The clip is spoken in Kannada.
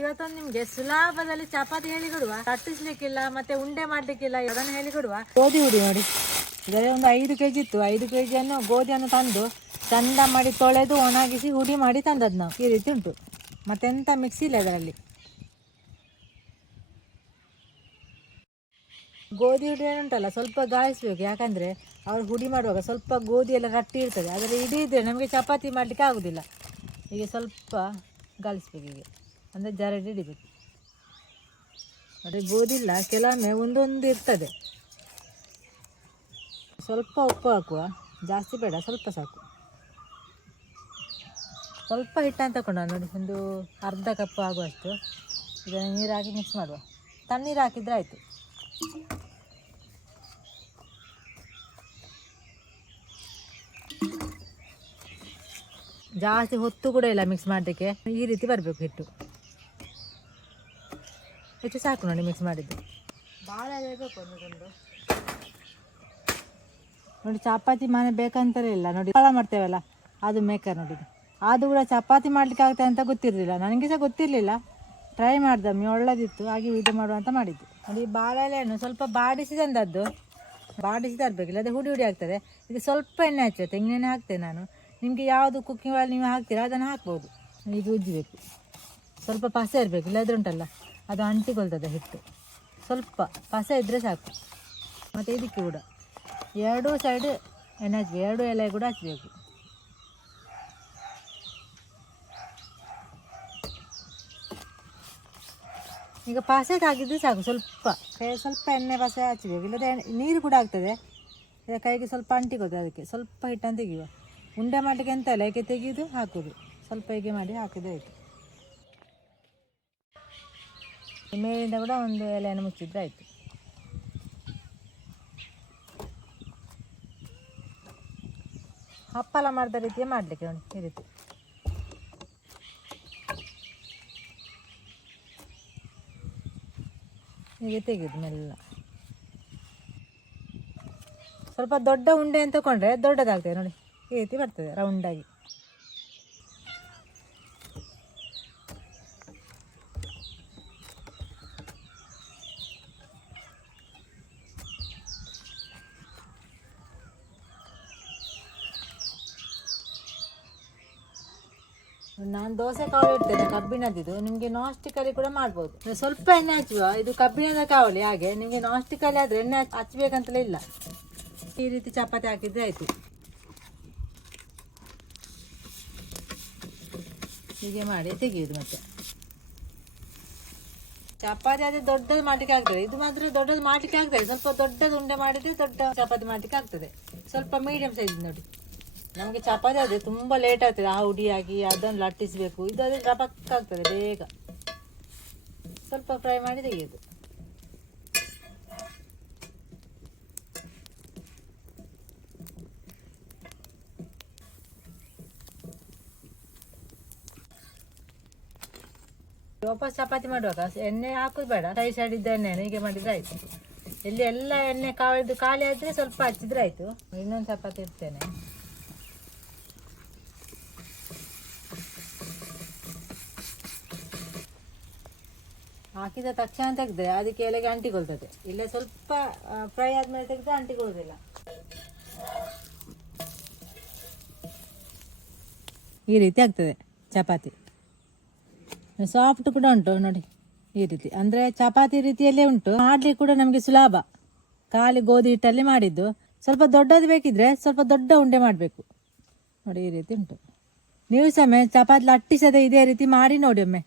ಇವತ್ತೊಂದು ನಿಮ್ಗೆ ಸುಲಭದಲ್ಲಿ ಚಪಾತಿ ಹೇಳಿಕೊಡುವ ತಟ್ಟಿಸ್ಲಿಕ್ಕಿಲ್ಲ, ಮತ್ತೆ ಉಂಡೆ ಮಾಡ್ಲಿಕ್ಕಿಲ್ಲ ಹೇಳಿ ಹೇಳಿಕೊಡುವ ಗೋಧಿ ಹುಡಿ ನೋಡಿ. ಇದರಲ್ಲಿ ಒಂದು ಐದು ಕೆಜಿ ಇತ್ತು. ಐದು ಕೆಜಿಯನ್ನು ಗೋಧಿಯನ್ನು ತಂದು ಚಂದ ಮಾಡಿ ತೊಳೆದು ಒಣಗಿಸಿ ಹುಡಿ ಮಾಡಿ ತಂದದ್ದು ನಾವು. ಈ ರೀತಿ ಉಂಟು. ಮತ್ತೆಂತ ಮಿಕ್ಸಿ ಇಲ್ಲ ಅದರಲ್ಲಿ ಗೋಧಿ ಹುಡಿ ಉಂಟಲ್ಲ, ಸ್ವಲ್ಪ ಗಾಯಿಸ್ಬೇಕು ಯಾಕಂದ್ರೆ ಅವ್ರು ಹುಡಿ ಮಾಡುವಾಗ ಸ್ವಲ್ಪ ಗೋಧಿ ಎಲ್ಲ ಗಟ್ಟಿ ಇರ್ತದೆ. ಆದರೆ ಇಡೀ ಇದ್ರೆ ನಮಗೆ ಚಪಾತಿ ಮಾಡಲಿಕ್ಕೆ ಆಗುದಿಲ್ಲ. ಈಗ ಸ್ವಲ್ಪ ಗಾಳಿಸ್ಬೇಕು ಈಗ ಅಂದರೆ ಜರಡಿ ಹಿಡಿಬೇಕು. ಅದೇ ಗೋಧಿಲ್ಲ ಕೆಲವೊಮ್ಮೆ ಒಂದೊಂದು ಇರ್ತದೆ. ಸ್ವಲ್ಪ ಉಪ್ಪು ಹಾಕುವ, ಜಾಸ್ತಿ ಬೇಡ, ಸ್ವಲ್ಪ ಸಾಕು. ಸ್ವಲ್ಪ ಹಿಟ್ಟನ್ನು ತಗೊಂಡು ನೋಡಿ, ಒಂದು ಅರ್ಧ ಕಪ್ ಆಗುವಷ್ಟು. ಇದನ್ನು ನೀರು ಹಾಕಿ ಮಿಕ್ಸ್ ಮಾಡುವ. ತಣ್ಣೀರು ಹಾಕಿದ್ರೆ ಆಯಿತು. ಜಾಸ್ತಿ ಹೊತ್ತು ಕೂಡ ಇಲ್ಲ ಮಿಕ್ಸ್ ಮಾಡಲಿಕ್ಕೆ. ಈ ರೀತಿ ಬರಬೇಕು ಹಿಟ್ಟು. ಹೆಚ್ಚು ಸಾಕು ನೋಡಿ ಮಿಕ್ಸ್ ಮಾಡಿದ್ದು. ಭಾಳ ಬೇಕು ನೋಡಿ ಚಪಾತಿ ಮನೆ ಬೇಕಂತಲೇ ಇಲ್ಲ. ನೋಡಿ ಭಾಳ ಮಾಡ್ತೇವಲ್ಲ ಅದು ಮೇಕರ್ ನೋಡಿ ಅದು ಕೂಡ ಚಪಾತಿ ಮಾಡ್ಲಿಕ್ಕೆ ಆಗ್ತದೆ ಅಂತ ಗೊತ್ತಿರಲಿಲ್ಲ. ನನಗೆ ಸಹ ಗೊತ್ತಿರಲಿಲ್ಲ ಟ್ರೈ ಮಾಡ್ದಮ್ಮಿ ಒಳ್ಳೆದಿತ್ತು. ಹಾಗೆ ಇದು ಮಾಡುವಂತ ಮಾಡಿದ್ದು. ನೋಡಿ ಬಾಳೆಲೆಯನ್ನು ಸ್ವಲ್ಪ ಬಾಡಿಸಿ ತಂದದ್ದು ಬಾಡಿಸಿ ತರಬೇಕಿಲ್ಲ ಅದು ಹುಡಿ ಹುಡಿ ಆಗ್ತದೆ. ಇದು ಸ್ವಲ್ಪ ಎಣ್ಣೆ ಹಚ್ಚುವ ತೆಂಗಿನೆಣ್ಣೆ ಹಾಕ್ತೇನೆ ನಾನು. ನಿಮಗೆ ಯಾವುದು ಕುಕ್ಕಿಂಗ್ ಆಯಿಲ್ ನೀವು ಹಾಕ್ತೀರಾ ಅದನ್ನು ಹಾಕ್ಬೋದು. ಇದು ಉಜ್ಜಬೇಕು. ಸ್ವಲ್ಪ ಪಸೆ ಇರಬೇಕು ಇಲ್ಲದ್ರೆ ಉಂಟಲ್ಲ ಅದು ಅಂಟಿಕೊಳ್ತದೆ ಹಿಟ್ಟು. ಸ್ವಲ್ಪ ಪಸ ಇದ್ದರೆ ಸಾಕು. ಮತ್ತು ಇದಕ್ಕೆ ಕೂಡ. ಎರಡೂ ಸೈಡ್ ಎಣ್ಣೆ ಹಚ್ಚಬೇಕು ಎರಡು ಎಲೆ ಕೂಡ ಹಚ್ಚಬೇಕು ಈಗ ಪಾಸೆಗೆ ಹಾಕಿದ್ರೆ ಸಾಕು. ಸ್ವಲ್ಪ ಕೈ, ಸ್ವಲ್ಪ ಎಣ್ಣೆ ಪಾಸೆ ಹಚ್ಚಬೇಕು ಇಲ್ಲದೆ ನೀರು ಕೂಡ ಆಗ್ತದೆ. ಈಗ ಕೈಗೆ ಸ್ವಲ್ಪ ಅಂಟಿಕೊಳ್ತದೆ ಅದಕ್ಕೆ. ಸ್ವಲ್ಪ ಹಿಟ್ಟನ್ನು ತೆಗೆಯುವ. ಉಂಡೆ ಮಾಡಲಿಕ್ಕೆ ಎಂತ ಇಲ್ಲ. ಏಕೆ ತೆಗೆಯೋದು? ಹಾಕೋದು. ಸ್ವಲ್ಪ ಹೀಗೆ ಮಾಡಿ ಹಾಕಿದ್ರೆ ಆಯಿತು. ಮೇಲಿಂದ ಕೂಡ ಒಂದು ಎಲೆಯನ್ನು ಮುಚ್ಚಿದ್ರೆ ಆಯಿತು ಹಪ್ಪಳ ಮಾಡಿದ ರೀತಿಯೇ ಮಾಡಲಿಕ್ಕೆ ನೋಡಿ, ಈ ರೀತಿ. ಹೀಗೆ ತೆಗೆದು ಮೆಲ್ಲ. ಸ್ವಲ್ಪ ದೊಡ್ಡ ಉಂಡೆ ಅಂತ ತಗೊಂಡ್ರೆ ದೊಡ್ಡದಾಗ್ತದೆ ನೋಡಿ, ಈ ರೀತಿ ಬರ್ತದೆ ರೌಂಡಾಗಿ ನಾನು ದೋಸೆ ಕಾವಲಿ ಇಡ್ತೇನೆ ಕಬ್ಬಿಣದಿದು ನಿಮಗೆ ನಾಸ್ಟಿಕ್ ಅಲ್ಲಿ ಕೂಡ ಮಾಡ್ಬೋದು. ಸ್ವಲ್ಪ ಎಣ್ಣೆ ಹಚ್ಚುವ. ಇದು ಕಬ್ಬಿಣದ ಕಾವಲಿ, ಹಾಗೆ. ನಿಮಗೆ ನಾಸ್ಟಿಕ್ ಅಲ್ಲಿ ಆದರೆ ಎಣ್ಣೆ ಹಚ್- ಹಚ್ಬೇಕಂತಲೇ ಇಲ್ಲ. ಈ ರೀತಿ ಚಪಾತಿ ಹಾಕಿದ್ರೆ ಆಯಿತು. ಹೀಗೆ ಮಾಡಿ ತೆಗೆಯುದು ಮತ್ತೆ. ಚಪಾತಿ ಆದರೆ ದೊಡ್ಡದು ಮಾಡಲಿಕ್ಕೆ ಆಗ್ತದೆ. ಇದು ಮಾತ್ರ ದೊಡ್ಡದು ಮಾಡಲಿಕ್ಕೆ ಆಗ್ತದೆ. ಸ್ವಲ್ಪ ದೊಡ್ಡದು ಉಂಡೆ ಮಾಡಿದ್ರೆ ದೊಡ್ಡ ಚಪಾತಿ ಮಾಡಲಿಕ್ಕೆ ಆಗ್ತದೆ. ಸ್ವಲ್ಪ ಮೀಡಿಯಂ ಸೈಜ್ ನೋಡಿ. ನಮಗೆ ಚಪಾತಿ ಆದರೆ ತುಂಬ ಲೇಟ್ ಆಗ್ತದೆ. ಆ ಹುಡಿಯಾಗಿ ಅದನ್ನು ಲಟ್ಟಿಸಬೇಕು. ಇದು ಅದೇ ಆಗ್ತದೆ ಬೇಗ. ಸ್ವಲ್ಪ ಫ್ರೈ ಮಾಡಿ ತೆಗೆಯೋದು. ವಾಪಸ್ ಚಪಾತಿ ಮಾಡುವಾಗ ಎಣ್ಣೆ ಹಾಕೋದು ಬೇಡ. ಸೈಡ್ ಸೈಡ್ ಇದ್ದ ಎಣ್ಣೆ ಹೀಗೆ ಮಾಡಿದ್ರೆ ಆಯ್ತು. ಇಲ್ಲಿ ಎಲ್ಲ ಎಣ್ಣೆ ಕಾವಿದ್ದು ಖಾಲಿ ಆದರೆ ಸ್ವಲ್ಪ ಹಚ್ಚಿದ್ರೆ ಆಯ್ತು. ಇನ್ನೊಂದು ಚಪಾತಿ ಇಡ್ತೇನೆ. ಹಾಕಿದ ತಕ್ಷಣ ತೆಗೆದ್ರೆ ಅದಕ್ಕೆ ಎಲೆಗೆ ಅಂಟಿಕೊಳ್ತದೆ. ಇಲ್ಲ ಸ್ವಲ್ಪ ಫ್ರೈ ಆದ್ಮೇಲೆ ತೆಗೆದ್ರೆ ಅಂಟಿಕೊಳ್ಳೋದಿಲ್ಲ. ಈ ರೀತಿ ಆಗ್ತದೆ ಚಪಾತಿ. ಸಾಫ್ಟ್ ಕೂಡ ಉಂಟು, ನೋಡಿ. ಈ ರೀತಿ. ಅಂದರೆ ಚಪಾತಿ ರೀತಿಯಲ್ಲೇ ಉಂಟು. ಮಾಡ್ಲಿಕ್ಕೆ ಕೂಡ ನಮಗೆ ಸುಲಭ. ಖಾಲಿ ಗೋಧಿ ಹಿಟ್ಟಲ್ಲಿ ಮಾಡಿದ್ದು. ಸ್ವಲ್ಪ ದೊಡ್ಡದು ಬೇಕಿದ್ರೆ ಸ್ವಲ್ಪ ದೊಡ್ಡ ಉಂಡೆ ಮಾಡಬೇಕು. ನೋಡಿ, ಈ ರೀತಿ ಉಂಟು. ನೀವು ಸಹ ಚಪಾತಿ ಲಟ್ಟಿಸದೆ ಇದೇ ರೀತಿ ಮಾಡಿ ನೋಡಿ ಒಮ್ಮೆ.